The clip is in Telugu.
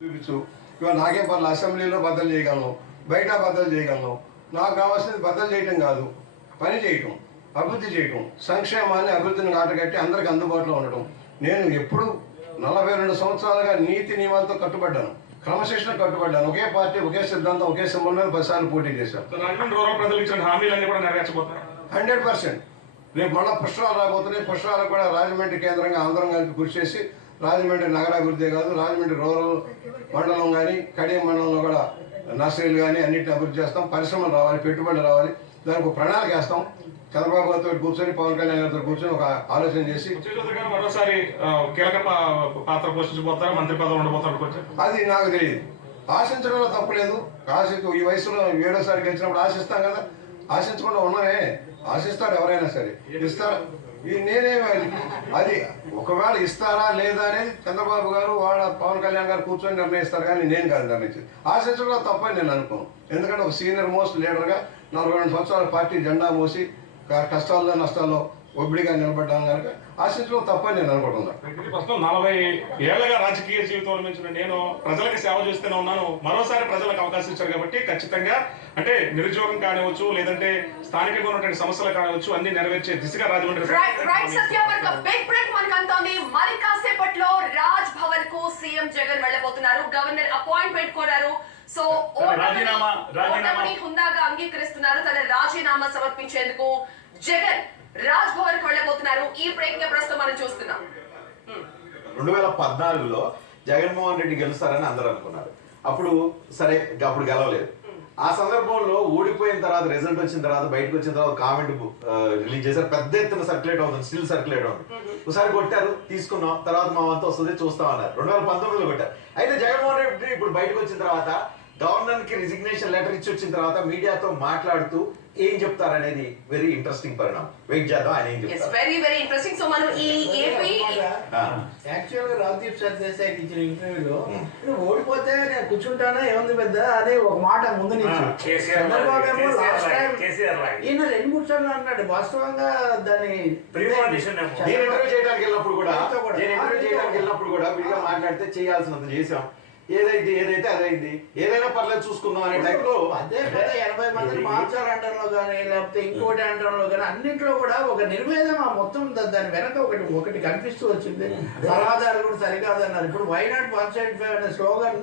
చూపించు. ఇవాళ నాకేం పర్లేదు, అసెంబ్లీలో బద్దలు చేయగలను, బయట బద్దలు చేయగలను. నాకు కావాల్సింది బద్దలు చేయటం కాదు, పని చేయటం, అభివృద్ధి చేయటం, సంక్షేమాన్ని అభివృద్ధిని నాటగట్టి అందరికి అందుబాటులో ఉండటం. నేను ఎప్పుడు 42 సంవత్సరాలుగా నీతి నియమాలతో కట్టుబడ్డాను, క్రమశిక్షణ కట్టుబడ్డాను. ఒకే పార్టీ, ఒకే సిద్ధాంతం, ఒకే సింబల్ 10 సార్లు పోటీ చేశాను. 100%. రేపు మళ్ళీ పుష్కరాలు రాబోతున్నాయి. పుష్కరాలకు కూడా రాజమండ్రి కేంద్రంగా అందరం కలిపి కృషి చేసి రాజమండ్రి నగరాభివృద్ధి కాదు, రాజమండ్రి రూరల్ మండలం కానీ కడియం మండలంలో కూడా నర్సరీలు కానీ అన్నింటిని అభివృద్ధి చేస్తాం. పరిశ్రమలు రావాలి, పెట్టుబడులు రావాలి, దానికి ఒక ప్రణాళిక వేస్తాం. చంద్రబాబు గారితో కూర్చొని, పవన్ కళ్యాణ్ గారితో కూర్చొని ఒక ఆలోచన చేసి మరోసారి కీలక పాత్ర పోషించబోతారు, మంత్రి పదవి ఉండబోతారు. అది నాకు తెలియదు. ఆశించడంలో తప్పులేదు. ఈ వయసులో 7వ గెలిచినప్పుడు ఆశిస్తాం కదా, ఆశించకుండా ఉన్నామే. ఆశిస్తారు ఎవరైనా సరే, ఇస్తారు. అది ఒకవేళ ఇస్తారా లేదా అనేది చంద్రబాబు గారు వాళ్ళ పవన్ కళ్యాణ్ గారు కూర్చొని నిర్ణయిస్తారు, కానీ నేను కాదు నిర్ణయించేది. ఆశించడం తప్పని నేను అనుకోను. ఎందుకంటే ఒక సీనియర్ మోస్ట్ లీడర్గా 42 సంవత్సరాల పార్టీ జెండా మోసి కష్టాల్లో నష్టాల్లో ఒబ్బడిగా నిలబడ్డాను కనుక ఆశించడం తప్పని నేను అనుకుంటున్నాను. 40 ఏళ్లుగా రాజకీయ జీవితంలో నుంచి నేను ప్రజలకు సేవ చేస్తూనే ఉన్నాను. మరోసారి ప్రజలకు అవకాశం ఇచ్చారు కాబట్టి ఖచ్చితంగా అంటే నిరుద్యోగం కానివచ్చు, లేదంటే స్థానికంగా ఉన్నటువంటి సమస్యలు కానివచ్చు, అన్ని నెరవేర్చే దిశగా రాజమండ్రి. మరి కాసేపట్లో రాజ్ భవన్ కు సీఎం జగన్ వెళ్ళబోతున్నారు. గవర్నర్ అపాయింట్మెంట్ కోరారు. సో ఓటమిని హుందాగా అంగీకరిస్తున్నారు. తన రాజీనామా సమర్పించేందుకు జగన్ రాజ్ భవన్ కు వెళ్ళబోతున్నారు. ఈ ప్రయత్నం ప్రస్తుతం మనం చూస్తున్నాం. 2014లో జగన్మోహన్ రెడ్డి గెలుస్తారని అందరూ అనుకున్నారు. అప్పుడు సరే, అప్పుడు గెలవలేదు. ఆ సందర్భంలో ఓడిపోయిన తర్వాత, రిజల్ట్ వచ్చిన తర్వాత, బయటకు వచ్చిన తర్వాత కామెంట్ రిలీజ్ చేశారు. పెద్ద ఎత్తున సర్క్యులేట్ అవుతుంది, స్టిల్ సర్క్యులేట్ అవుతుంది. ఒకసారి కొట్టారు, తీసుకున్నాం, తర్వాత మా వంతు వస్తుంది చూస్తాం అన్నారు. 2019లో కొట్టారు. అయితే జగన్మోహన్ రెడ్డి ఇప్పుడు బయటకు వచ్చిన తర్వాత గవర్నర్ కి రిజిగ్నేషన్ లెటర్ ఇచ్చి వచ్చిన తర్వాత మీడియాతో మాట్లాడుతూ ఏం చెప్తారనేది వెరీ ఇంట్రెస్టింగ్ పరిణామం. వెయిట్ చేద్దాం, ఆయన ఏం చెప్తారు. Very interesting. సో మనం ఈ ఏపీ యాక్చువల్ గా రాజ్దీప్ సర్దేశాయ్ ఇచ్చిన ఇంటర్వ్యూలో ఓడిపోతే నేను కూర్చుంటానా ఏముంది పెద్ద అనే ఒక మాట ముందు నుంచి చంద్రబాబు ఏమో లాస్ట్ టైం ఈయన 2-3 సార్లు అన్నాడు. వాస్తవంగా దాన్ని ఇంటర్వ్యూ చేయడానికి వెళ్ళినప్పుడు కూడా విడిగా మాట్లాడితే చేయాల్సినంత చేసాం, ఏదైతే అదైంది, ఏదైనా పర్లేదు చూసుకుందాం అనే టైప్లో. అదే 80 మందిని మార్చాలంటంలో కానీ లేకపోతే ఇంకోటి అంటంలో కానీ అన్నింటిలో కూడా ఒక నిర్వేదం ఆ మొత్తం దాని వెనక ఒకటి కనిపిస్తూ వచ్చింది. సలహాదారులు కూడా సరికాదన్నారు. ఇప్పుడు వై నాట్ 175 అనే స్లోగన్